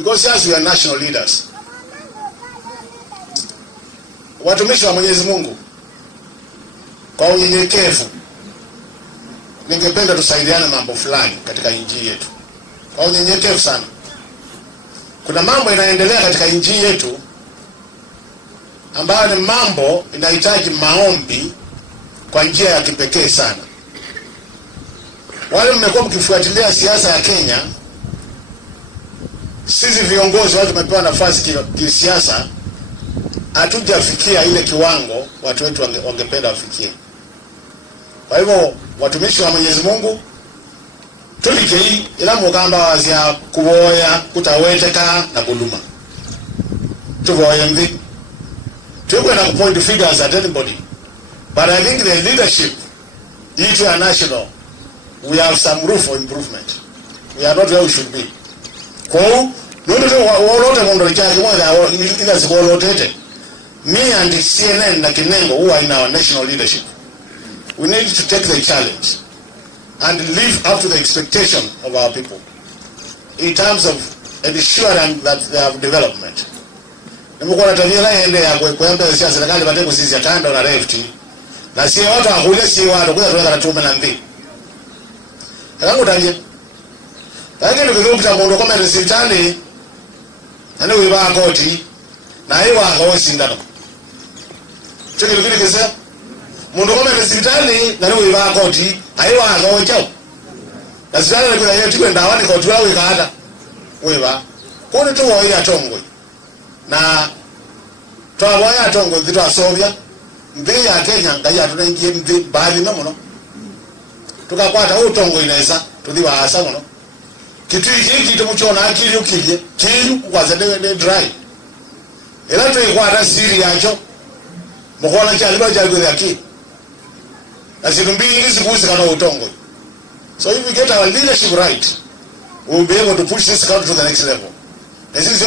Because yes, we are national leaders. Watumishi wa Mwenyezi Mungu, kwa unyenyekevu ningependa tusaidiane mambo fulani katika nchi yetu. Kwa unyenyekevu sana. Kuna mambo yanaendelea katika nchi yetu ambayo ni mambo inahitaji maombi kwa njia ya kipekee sana. Wale mmekuwa mkifuatilia siasa ya Kenya, sisi viongozi watu tumepewa nafasi kisiasa, hatujafikia ile kiwango watu wetu wangependa wafikie. Kwa hivyo watumishi wa Mwenyezi Mungu tulike ila mugamba wazia kuboya kutaweteka na kuluma. Tuboye mvi. Tuwe na point figures at anybody. But I think the leadership international, we have some room for improvement. We are not where we should be. Kwa wolote mondo chake moja ila zikolotete. Me and CNN na Kinengo, who are in our national leadership, we need to take the challenge and live up to the expectation of our people in terms of ensuring that they have development. Nimekuwa tabia ende ya kuembe siasa serikali bate kusizia kando na left. Na si watu akule si watu kwa tuweka tume na mbi. Kangu tanje. Lakini tukikuta mondo kama resultani ani wiba koti na hiyo akaosi ndano. Cheki kile kisa mondo kama resultani na hiyo wiba koti aiwa akaocha. Na sasa ile kuna yetu kwenda wani kwa tuwa wikata. Wiba. Kuna tu wao ya tongo. Na twawa ya tongo zitu asobya. Mbe ya Kenya ngaya tunaingie mbe bali na muno. Tukakwata utongo inaweza tudhiwa asa muno. Kitu hiki tumuchona akili ukije kilu kwaza de dry. Ela tu ikwata siri yacho. Mukona cha liba cha gwe yaki. Asitumbi hizi kuzi kana utongo. So if we get our leadership right, we will be able to push this country to the next level. This is